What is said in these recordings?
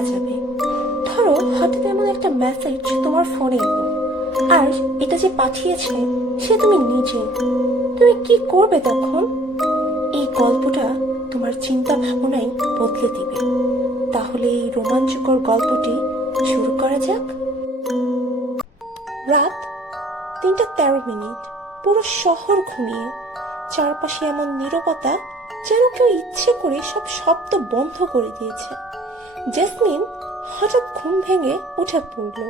মারা যাবে। ধরো হঠাৎ এমন একটা মেসেজ তোমার ফোনে এলো, আর এটা যে পাঠিয়েছে সে তুমি নিজে। তুমি কি করবে তখন? এই গল্পটা তোমার চিন্তা ভাবনাই বদলে দিবে। তাহলে এই রোমাঞ্চকর গল্পটি শুরু করা যাক। রাত 3:13। পুরো শহর ঘুমিয়ে, চারপাশে এমন নীরবতা যেন কেউ ইচ্ছে করে সব শব্দ বন্ধ করে দিয়েছে। জেসমিন হঠাৎ ঘুম ভেঙে উঠে পড়ল,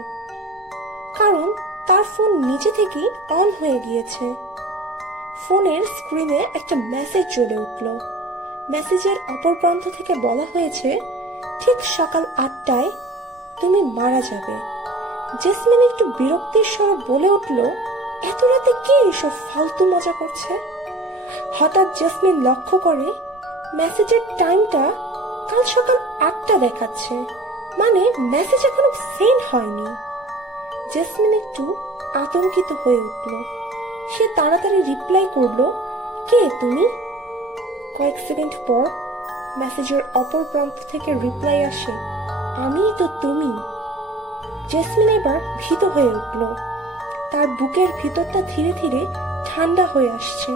কারণ তার ফোন নিজে থেকেই অন হয়ে গিয়েছে। ফোনের স্ক্রিনে একটা মেসেজ চলে উঠল। মেসেজের অপর প্রান্ত থেকে বলা হয়েছে, ঠিক সকাল 8টায় তুমি মারা যাবে। জেসমিন একটু বিরক্তির স্বরে বলে উঠল, এত রাতে কে এসব ফালতু মজা করছে? হঠাৎ জেসমিন লক্ষ্য করে মেসেজের টাইমটা কাল সকাল 8টা দেখাচ্ছে, মানে মেসেজ এখনো সেন্ড হয়নি। জেসমিন একটু আতঙ্কিত হয়ে উঠল। সে তাড়াতাড়ি রিপ্লাই করলো, কে তুমি? কয়েক সেকেন্ড পর মেসেজের অপর প্রান্ত থেকে রিপ্লাই আসে, আমিই তো তুমি। জেসমিন এবার ভীত হয়ে উঠল। তার বুকের ভিতরটা ধীরে ধীরে ঠান্ডা হয়ে আসছে।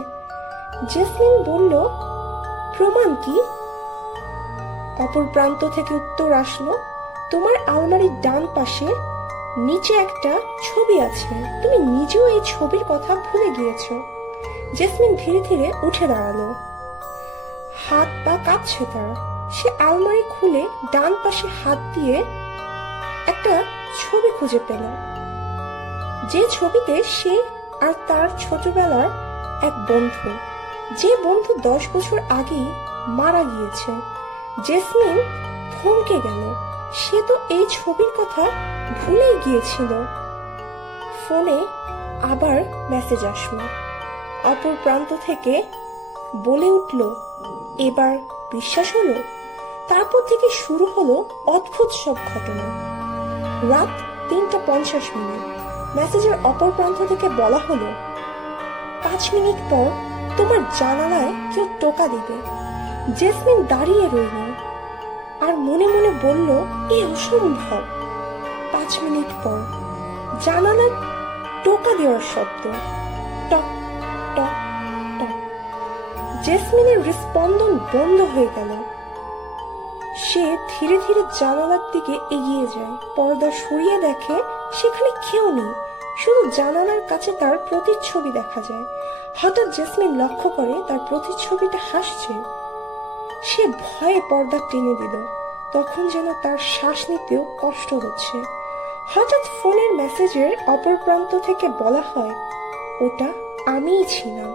জেসমিন বলল, প্রমাণ কি? অপর প্রান্ত থেকে উত্তর আসলো, তোমার আলমারির ডান পাশে নিচে একটা ছবি আছে, তুমি নিজেও এই ছবির কথা ভুলে গিয়েছো। জেসমিন ধীরে ধীরে উঠে দাঁড়ালো। হাত পা কাঁপছে তার। সে আলমারি খুলে ডান পাশে হাত দিয়ে একটা ছবি খুঁজে পেল, যে ছবিতে সে আর তার ছোটবেলার এক বন্ধু, যে বন্ধু 10 বছর আগেই মারা গিয়েছে। জেসমিন থমকে গেল। সে তো এই ছবির কথা ভুলেই গিয়েছিল। ফোনে আবার মেসেজ আসলো। অপর প্রান্ত থেকে বলে উঠল, এবার বিশ্বাস হলো? তারপর থেকে শুরু হলো অদ্ভুত সব ঘটনা। রাত 3:50। মেসেজের অপর প্রান্ত থেকে বলা হলো, 5 মিনিট পর তোমার জানালায় কেউ টোকা দিবে। জেসমিন দাঁড়িয়ে রইল আর মনে মনে বলল, এ অসম্ভব। 5 মিনিট পর জানালায় টোকা দেওয়ার শব্দ, টক টক টক। জেসমিনের হৃৎস্পন্দন বন্ধ হয়ে গেল। সে ধীরে ধীরে জানালার দিকে এগিয়ে যায়। পর্দা সরিয়ে দেখে সেখানে কেউ নেই, শুধু জানালার কাছে তার প্রতিচ্ছবি দেখা যায়। হঠাৎ জেসমিন লক্ষ্য করে তার প্রতিচ্ছবিটা হাসছে। সে ভয়ে পর্দা টেনে দিল। তখন যেন তার শ্বাস নিতেও কষ্ট হচ্ছে। হঠাৎ ফোনের মেসেজের অপর প্রান্ত থেকে বলা হয়, ওটা আমিই ছিলাম।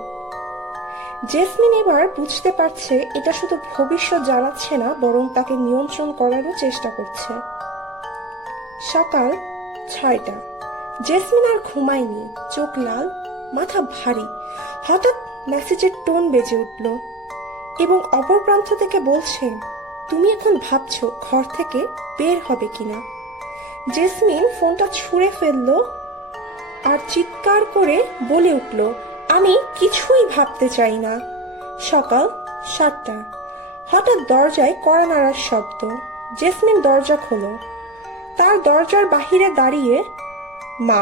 জেসমিন এবার বুঝতে পারছে এটা শুধু ভবিষ্যৎ জানাচ্ছে না, বরং তাকে নিয়ন্ত্রণ করারও চেষ্টা করছে। সকাল 6টা। জেসমিন আর ঘুমায়নি, চোখ লাল, মাথা ভারী। হঠাৎ মেসেজের টোন বেজে উঠল এবং অপর প্রান্ত থেকে বলছে, তুমি এখন ভাবছো ঘর থেকে বের হবে কিনা। জেসমিন ফোনটা ছুঁড়ে ফেললো আর চিৎকার করে বলে উঠল, আমি কিছুই ভাবতে চাই না। সকাল 7টা। হঠাৎ দরজায় কড়া নাড়ার শব্দ। জেসমিন দরজা খোলো। তার দরজার বাহিরে দাঁড়িয়ে মা।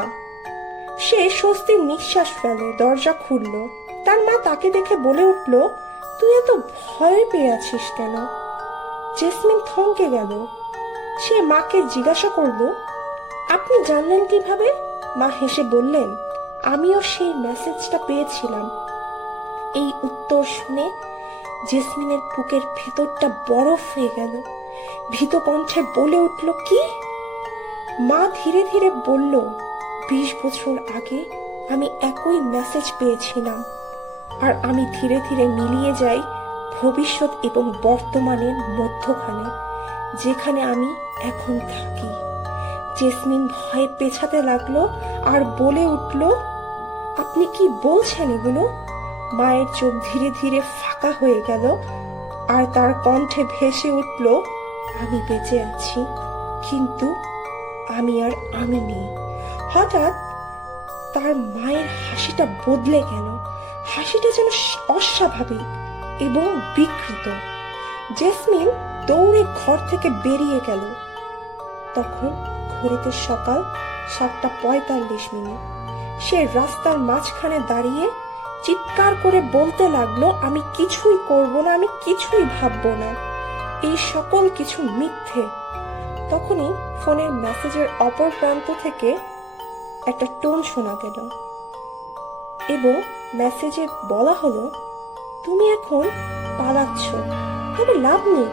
সে স্বস্তির নিঃশ্বাস ফেলে, দরজা খুলল। তার মা তাকে দেখে বলে উঠল, তুই এত ভয় পেয়ে আছিস কেন? জেসমিন থমকে গেল। সে মাকে জিজ্ঞাসা করল, আপনি জানলেন কিভাবে? মা হেসে বললেন, আমিও সেই মেসেজটা পেয়েছিলাম। এই উত্তর শুনে জেসমিনের বুকের ভেতরটা বরফ হয়ে গেল। ভীত কণ্ঠে বলে উঠল, কি? মা ধীরে ধীরে বলল, 20 বছর আগে আমি একই মেসেজ পেয়েছিলাম, আর আমি ধীরে ধীরে মিলিয়ে যাই ভবিষ্যৎ এবং বর্তমানের মধ্যখানে, যেখানে আমি এখন থাকি। জেসমিন ভয়ে পেছাতে লাগলো আর বলে উঠল, আপনি কি বলছেন এগুলো? মায়ের চোখ ধীরে ধীরে ফাঁকা হয়ে গেল আর তার কণ্ঠে ভেসে উঠল, আমি বেঁচে আছি, কিন্তু আমি আর আমি নেই। হঠাৎ তার মায়ের হাসিটা বদলে গেল। হাসিটা যেন অস্বাভাবিক এবং বিকৃত। জেসমিন দৌড়ে ঘর থেকে বেরিয়ে গেল। তখন ঘড়িতে সকাল 7:45। সে রাস্তার মাঝখানে দাঁড়িয়ে চিৎকার করে বলতে লাগলো, আমি কিছুই করব না, আমি কিছুই ভাববো না, এই সকল কিছু মিথ্যে। তখনই ফোনের মেসেজের অপর প্রান্ত থেকে একটা টোন শোনা গেল এবং মেসেজে বলা হলো, তুমি এখন পালাচ্ছ, তবে লাভ নেই,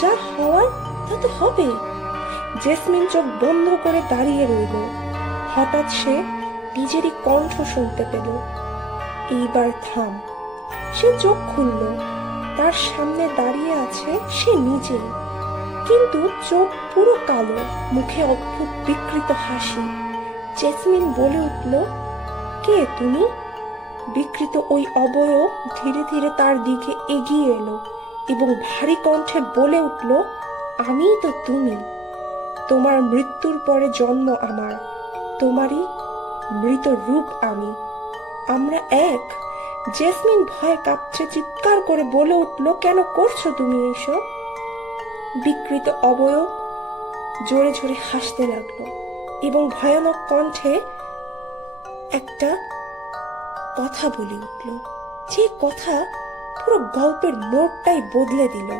যা হওয়ার তা তো হবে। জেসমিন চোখ বন্ধ করে দাঁড়িয়ে রইল। হঠাৎ সে নিজেরই কণ্ঠ শুনতে পেল, এইবার থাম। সে চোখ খুলল। তার সামনে দাঁড়িয়ে আছে সে নিজেই, কিন্তু চোখ পুরো কালো, মুখে অদ্ভুত বিকৃত হাসি। জেসমিন বলে উঠল, কে তুমি? বিকৃত ওই অবয়ব ধীরে ধীরে তার দিকে এগিয়ে এলো এবং ভারী কণ্ঠে বলে উঠল, আমিই তো তুমি। তোমার মৃত্যুর পরে জন্ম আমার, তোমারই মৃত রূপ আমি, আমরা এক। জেসমিন ভয়ে কাঁপছে চিৎকার করে বলে উঠল, কেন করছো তুমি এইসব? বিকৃত অবয়ব জোরে জোরে হাসতে লাগলো এবং ভয়ানক কণ্ঠে একটা কথা বলে উঠল, যে কথা পুরো গল্পের মোড়টাই বদলে দিল।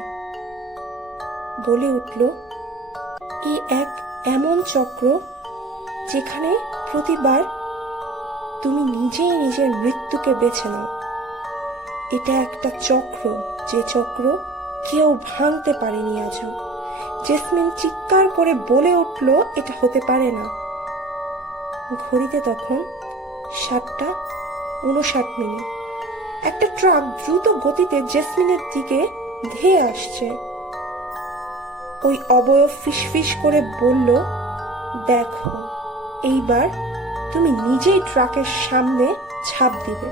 বলে উঠল, এ এক এমন চক্র যেখানে প্রতিবার তুমি নিজেই নিজের মৃত্যুকে বেছে নাও। এটা একটা চক্র, যে চক্র কেউ ভাঙতে পারেনি আজও। জেসমিন চিৎকার করে বলে উঠল, এটা হতে পারে না। ঘড়িতে তখন 7:59। একটা ট্রাক দ্রুত গতিতে জেসমিনের দিকে ধেয়ে আসছে। ওই অবয়ব ফিসফিস করে বলল, দেখো, এইবার তুমি নিজেই ট্রাকের সামনে ঝাঁপ দিবে।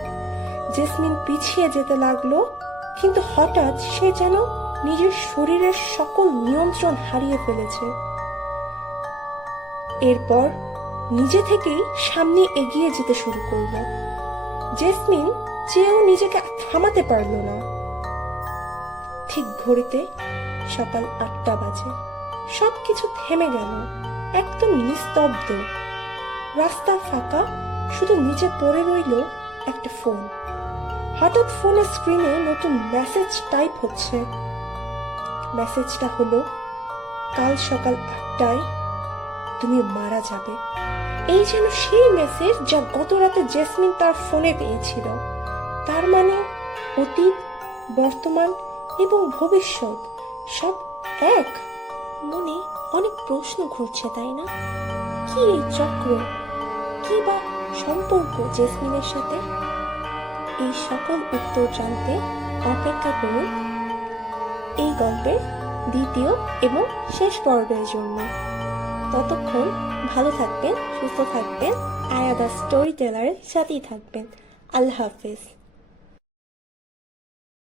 জেসমিন পিছিয়ে যেতে লাগলো, কিন্তু হঠাৎ সে যেন নিজের শরীরের সকল নিয়ন্ত্রণ হারিয়ে ফেলেছে। এরপর নিজে থেকেই সামনে এগিয়ে যেতে শুরু করলো। জেসমিন চেয়েও নিজেকে থামাতে পারল না। ঠিক ঘড়িতে সকাল 8টা বাজে। সবকিছু থেমে গেল, একদম নিস্তব্ধ। রাস্তা ফাঁকা, শুধু নিচে পড়ে রইল একটা ফোন। হঠাৎ ফোনের স্ক্রিনে নতুন মেসেজ টাইপ হচ্ছে। মেসেজটা হলো, কাল সকাল 8টায় তুমি মারা যাবে। এই যেন সেই মেসেজ যা গত রাতে জেসমিন তার ফোনে পেয়েছিল। তার মানে অতীত, বর্তমান এবং ভবিষ্যৎ সব এক। মনে অনেক প্রশ্ন ঘুরছে, তাই না? কি এই চক্র, কি বা সম্পর্ক জেসমিনের সাথে? এই সকল উত্তর জানতে অপেক্ষা করুন এই গল্পের দ্বিতীয় এবং শেষ পর্বের জন্য। ততক্ষণ ভালো থাকবেন, সুস্থ থাকবেন, আয়া দ্য স্টোরি টেলারের সাথেই থাকবেন। আল্লাহ হাফেজ।